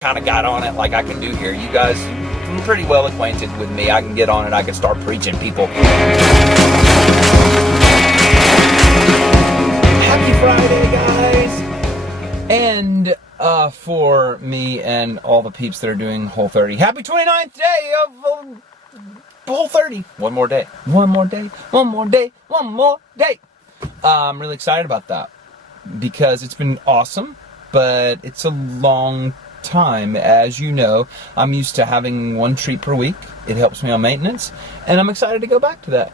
kind of got on it like I can do here. You guys are pretty well acquainted with me. I can get on it. I can start preaching, people. Happy Friday, guys. And for me and all the peeps that are doing Whole 30, happy 29th day of Whole 30. One more day. One more day. One more day. One more day. I'm really excited about that because it's been awesome, but it's a long time. As you know, I'm used to having one treat per week. It helps me on maintenance, and I'm excited to go back to that.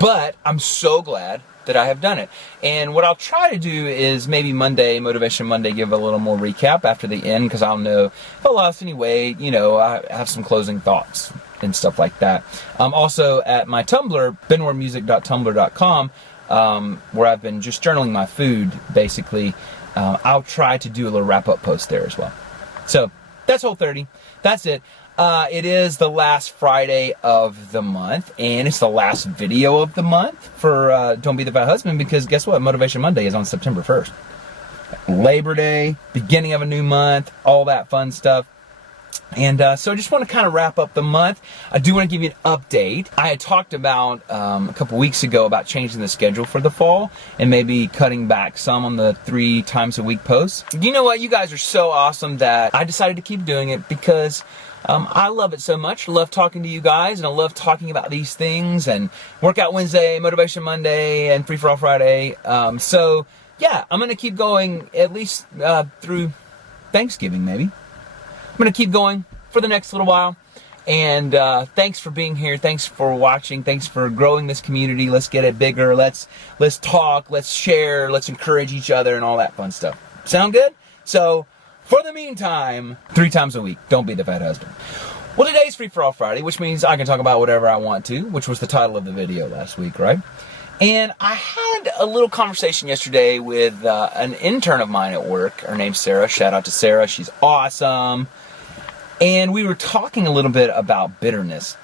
But I'm so glad that I have done it. And what I'll try to do is maybe Monday, Motivation Monday, give a little more recap after the end, because I'll know if I lost any weight, I have some closing thoughts and stuff like that. Also at my Tumblr, benwarmusic.tumblr.com, where I've been just journaling my food, basically. I'll try to do a little wrap-up post there as well. So that's Whole 30. That's it. It is the last Friday of the month, and it's the last video of the month for Don't Be the Fat Husband, because guess what? Motivation Monday is on September 1st. Labor Day, beginning of a new month, all that fun stuff. And so I just want to kind of wrap up the month. I do want to give you an update. I had talked about a couple weeks ago about changing the schedule for the fall and maybe cutting back some on the 3 times a week posts. You know what? You guys are so awesome that I decided to keep doing it because I love it so much. I love talking to you guys, and I love talking about these things, and Workout Wednesday, Motivation Monday, and Free For All Friday. So yeah, I'm going to keep going at least through Thanksgiving, maybe. I'm going to keep going for the next little while. And thanks for being here. Thanks for watching. Thanks for growing this community. Let's get it bigger. Let's talk. Let's share. Let's encourage each other and all that fun stuff. Sound good? So for the meantime, 3 times a week, don't be the fat husband. Well, today's Free For All Friday, which means I can talk about whatever I want to, which was the title of the video last week, right? And I had a little conversation yesterday with an intern of mine at work. Her name's Sarah. Shout out to Sarah. She's awesome. And we were talking a little bit about bitterness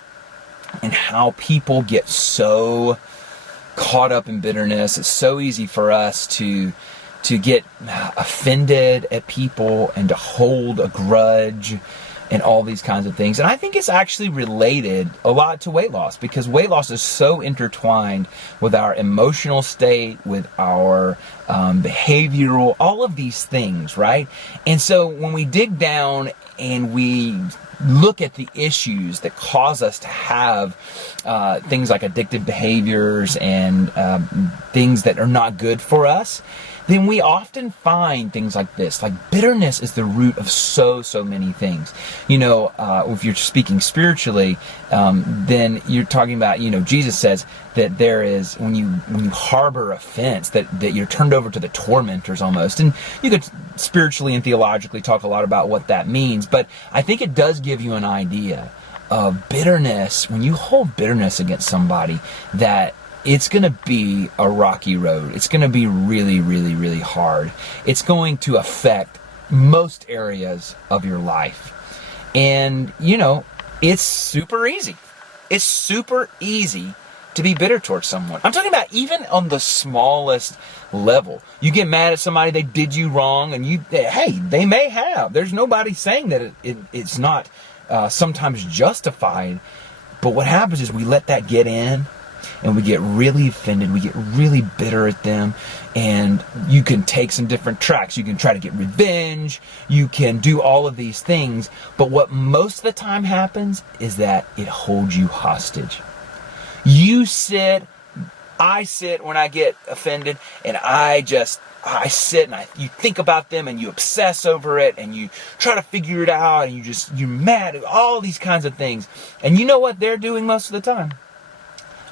and how people get so caught up in bitterness. It's so easy for us to get offended at people and to hold a grudge and all these kinds of things. And I think it's actually related a lot to weight loss, because weight loss is so intertwined with our emotional state, with our behavioral, all of these things, right? And so when we dig down and we look at the issues that cause us to have things like addictive behaviors and things that are not good for us, then we often find things like this. Like, bitterness is the root of so many things. If you're speaking spiritually, then you're talking about, Jesus says that there is, when you harbor offense, that you're turned over to the tormentors almost. And you could spiritually and theologically talk a lot about what that means, but I think it does give you an idea of bitterness. When you hold bitterness against somebody, that it's going to be a rocky road. It's going to be really, really, really hard. It's going to affect most areas of your life. And, it's super easy. It's super easy to be bitter towards someone. I'm talking about even on the smallest level. You get mad at somebody, they did you wrong, and they may have. There's nobody saying that it's not sometimes justified. But what happens is we let that get in, and we get really offended, we get really bitter at them, and you can take some different tracks. You can try to get revenge, you can do all of these things, but what most of the time happens is that it holds you hostage. I sit when I get offended, and I sit and you think about them, and you obsess over it, and you try to figure it out, and you're mad at all these kinds of things. And you know what they're doing most of the time?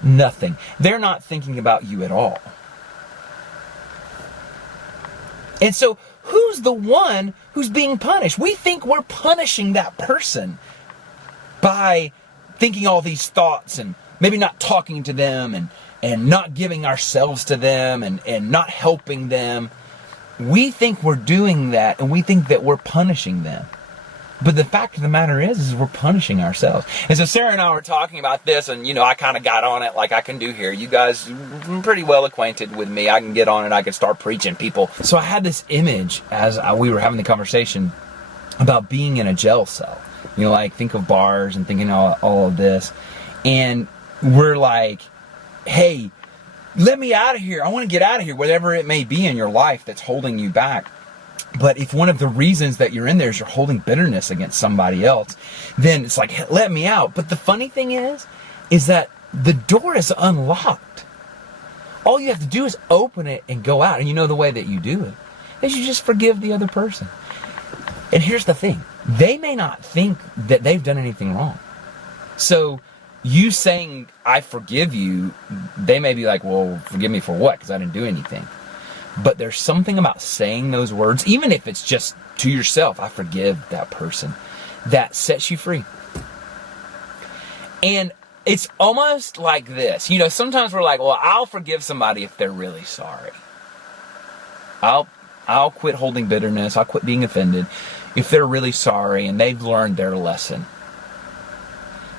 Nothing. They're not thinking about you at all. And so who's the one who's being punished? We think we're punishing that person by thinking all these thoughts and maybe not talking to them and not giving ourselves to them and not helping them. We think we're doing that, and we think that we're punishing them. But the fact of the matter is we're punishing ourselves. And so Sarah and I were talking about this, and, I kind of got on it like I can do here. You guys are pretty well acquainted with me. I can get on it. I can start preaching, people. So I had this image as we were having the conversation about being in a jail cell. You know, like think of bars and thinking all of this. And we're like, hey, let me out of here. I want to get out of here, whatever it may be in your life that's holding you back. But if one of the reasons that you're in there is you're holding bitterness against somebody else, then it's like, hey, let me out. But the funny thing is that the door is unlocked. All you have to do is open it and go out. And you know the way that you do it is you just forgive the other person. And here's the thing. They may not think that they've done anything wrong. So you saying, I forgive you, they may be like, well, forgive me for what? Because I didn't do anything. But there's something about saying those words, even if it's just to yourself, I forgive that person, that sets you free. And it's almost like this. You know, sometimes we're like, well, I'll forgive somebody if they're really sorry. I'll quit holding bitterness. I'll quit being offended if they're really sorry and they've learned their lesson.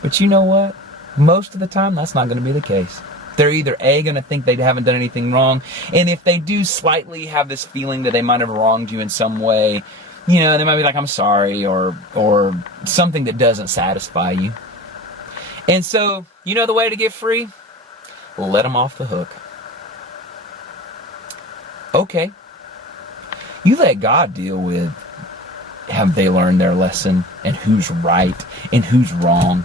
But you know what? Most of the time, that's not going to be the case. They're either A, going to think they haven't done anything wrong, and if they do slightly have this feeling that they might have wronged you in some way, you know, they might be like, I'm sorry, or something that doesn't satisfy you. And so, you know the way to get free? Let them off the hook. Okay. You let God deal with, have they learned their lesson, and who's right, and who's wrong.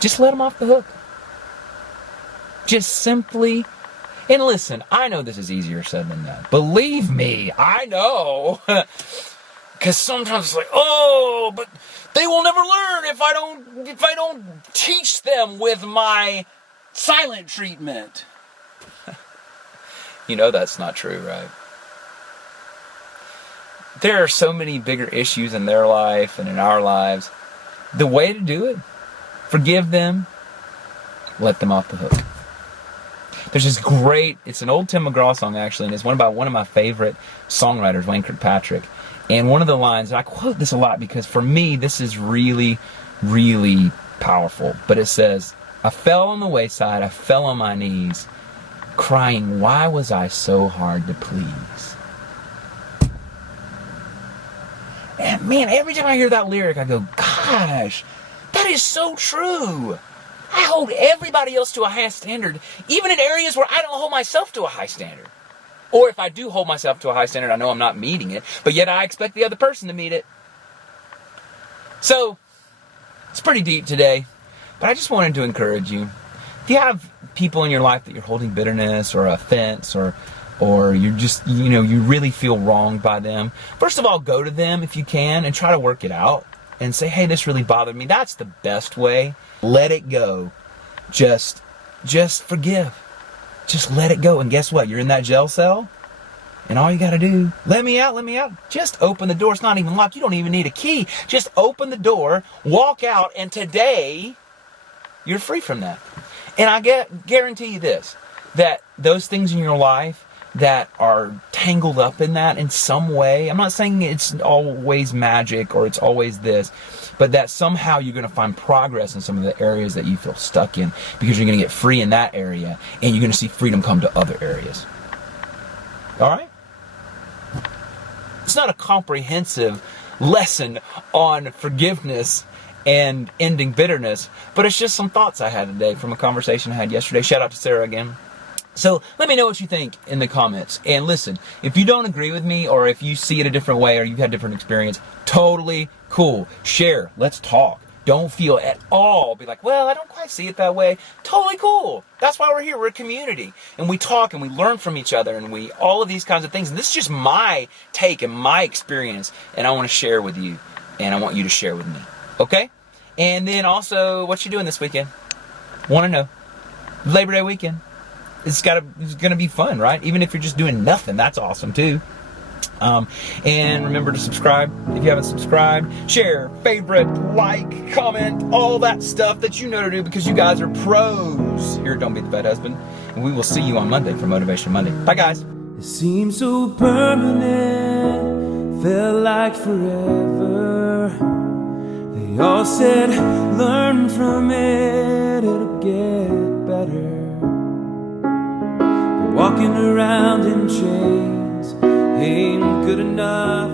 Just let them off the hook. Just simply, and listen, I know this is easier said than done. Believe me, I know. Because sometimes it's like, oh, but they will never learn if I don't teach them with my silent treatment. You know that's not true, right? There are so many bigger issues in their life and in our lives. The way to do it, forgive them, let them off the hook. There's this great, it's an old Tim McGraw song actually, and it's one by one of my favorite songwriters, Wayne Kirkpatrick. And one of the lines, and I quote this a lot because for me, this is really, really powerful. But it says, I fell on the wayside, I fell on my knees, crying, why was I so hard to please? And man, every time I hear that lyric, I go, gosh, that is so true. I hold everybody else to a high standard, even in areas where I don't hold myself to a high standard. Or if I do hold myself to a high standard, I know I'm not meeting it, but yet I expect the other person to meet it. So, it's pretty deep today, but I just wanted to encourage you. If you have people in your life that you're holding bitterness or offense or you're just, you know, you really feel wronged by them, first of all, go to them if you can and try to work it out and say, hey, this really bothered me. That's the best way. Let it go. Just forgive. Just let it go. And guess what? You're in that jail cell. And all you got to do, let me out. Just open the door. It's not even locked. You don't even need a key. Just open the door, walk out, and today, you're free from that. And I guarantee you this, that those things in your life that are tangled up in that in some way, I'm not saying it's always magic or it's always this, but that somehow you're going to find progress in some of the areas that you feel stuck in because you're going to get free in that area and you're going to see freedom come to other areas. All right? It's not a comprehensive lesson on forgiveness and ending bitterness, but it's just some thoughts I had today from a conversation I had yesterday. Shout out to Sarah again. So let me know what you think in the comments. And listen, if you don't agree with me or if you see it a different way or you've had a different experience, totally cool. Share. Let's talk. Don't feel at all, be like, well, I don't quite see it that way. Totally cool. That's why we're here. We're a community. And we talk and we learn from each other and we, all of these kinds of things. And this is just my take and my experience. And I want to share with you. And I want you to share with me. Okay? And then also, what you doing this weekend? Want to know. Labor Day weekend. It's going to be fun, right? Even if you're just doing nothing, that's awesome too. And remember to subscribe if you haven't subscribed. Share, favorite, like, comment, all that stuff that you know to do because you guys are pros here at Don't Be the Bad Husband. And we will see you on Monday for Motivation Monday. Bye, guys. It seems so permanent, felt like forever. They all said, learn from it, it'll get better. Walking around in chains ain't good enough.